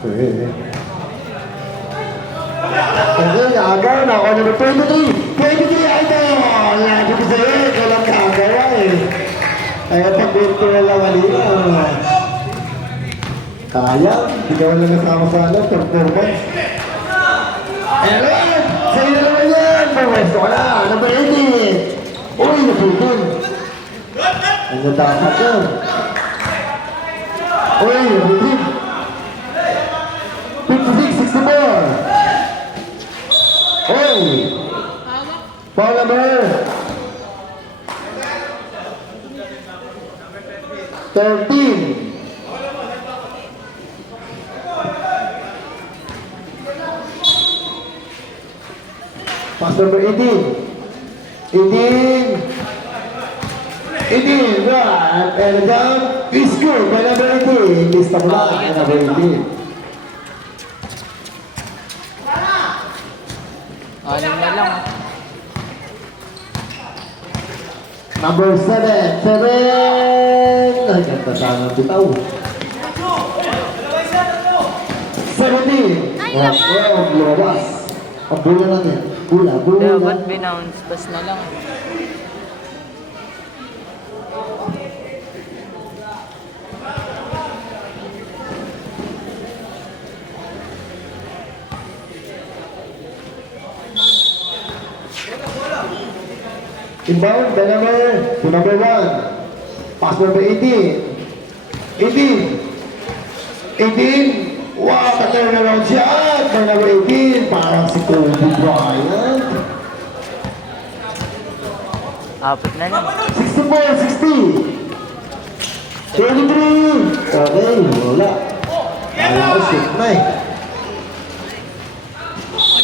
Okay, agaw na ako number 23. 23, idol! Lagi ko sa'yo, ikaw lang kaagawa eh. Kaya pag-wait ko na lang kanina. Kaya, hindi ka wala nasama sa performance. Ayan! Sa'yo na naman yan! Pwesto ka na! Number 80! Uy, naputol! Ang natapat yan! Uy, naputol! 56, 64! Uy! Foul number 13! Pass number 18. 18. 18. Right. And down. Is good by number 18. Lista mo lang. Number 18. Alam na lang. Number 7. 7. Ay, ganda sana bitaw. 17. Wow, lumabas. Ang bula natin. Bula. Dapat binounce. Bas na lang. Inbound, to number 1. Pass number 18. 18. 18. Wow, ka-turn around siya. By number 18. Parang si Kobe Bryant. Apat na lang. 64, 60. 23. Okay, wala. Wala ko, shoot na eh.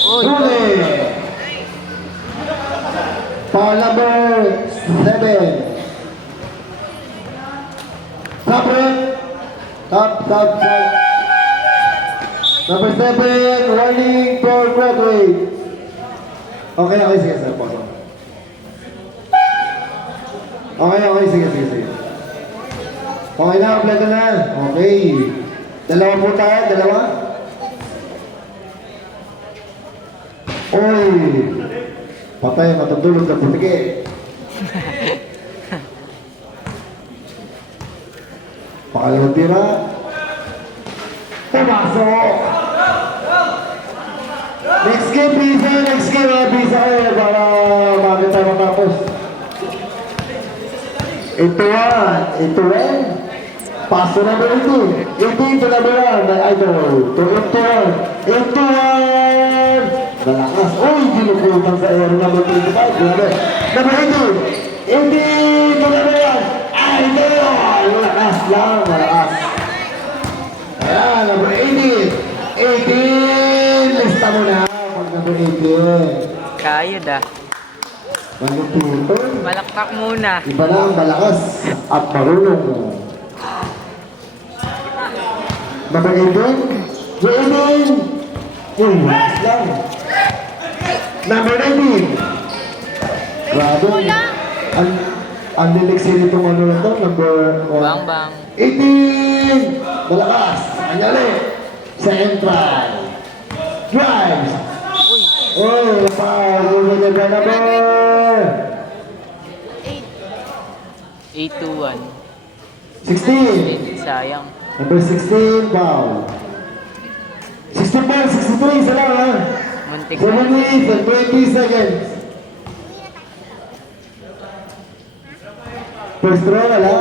Huli. Foul number 7. Top red. Top. Number 7, warning for graduate. Okay, sige, sir. Pause. Okay, sige. Okay na, kompleto na. Okay. Dalawa po tayo, dalawa. Uy. Patay, matutulog na putige. Pakalawang tira. Pumasok! Next game, Bisa kayo para bakit tayo matapos. Ito 1. Paso number 18. 18 to number 1, my idol. To 1. Malakas. Uy, ginukutan sa air number 25. Grabe. Number 18. 18 to number 1. Idol! Malakas lang, malakas. Ayan, number 18. 18. Lista mo na. Pag number 18. Kayo da. Magputol. Malakpak muna. Iba na ang malakas at marunong. Number 18. 18. Uy, malakas lang. Number 19. Grabe. Ang niliksi nitong ano na ito, number 1. Bang. 18! Malakas! Anyali! Central! Drives! Uy! Napagulog na number! 8-2-1. 16! Sayang. Number 16, foul. 64, 63, isa lang ha? Muntik 7 na. minutes and 20 seconds. First throw, wala.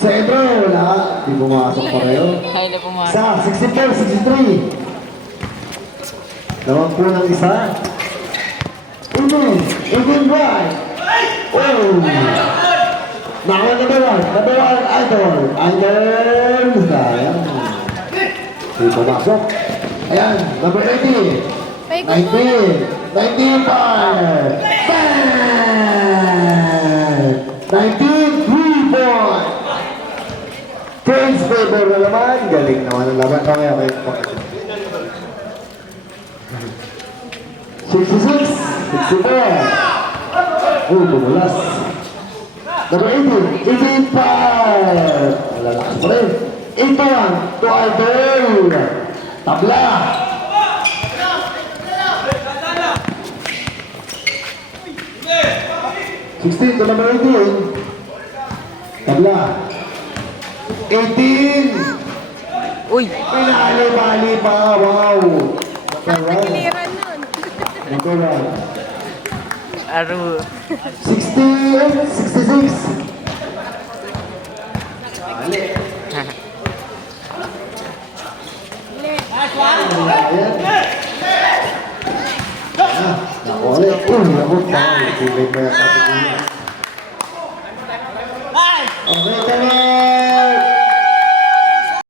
Second throw, wala. Di pumasok pa kayo. Kaya na pumasok. Sa 64, 63. Naman po ng isa. Even right. Oh! Nakawan number 1, idol. Sayang. Di pumasok. Ayan, number 19. 19 fire. Bang! 19, 3 point. Prince favor na naman. Galing naman ang laban. Okay, okay. 66, 64. Bumulas. Number 18, 85. Malalakas pa rin. 81, to Idol. Tabla. 16 to number 18. Tabla. 18. Uy! Pinali-bali pa. Wow. Nakagiliran nun. Natural. Aro. 68, 66. Ayan. Naku ulit. Naku, teammate mo yung sabi ko niya.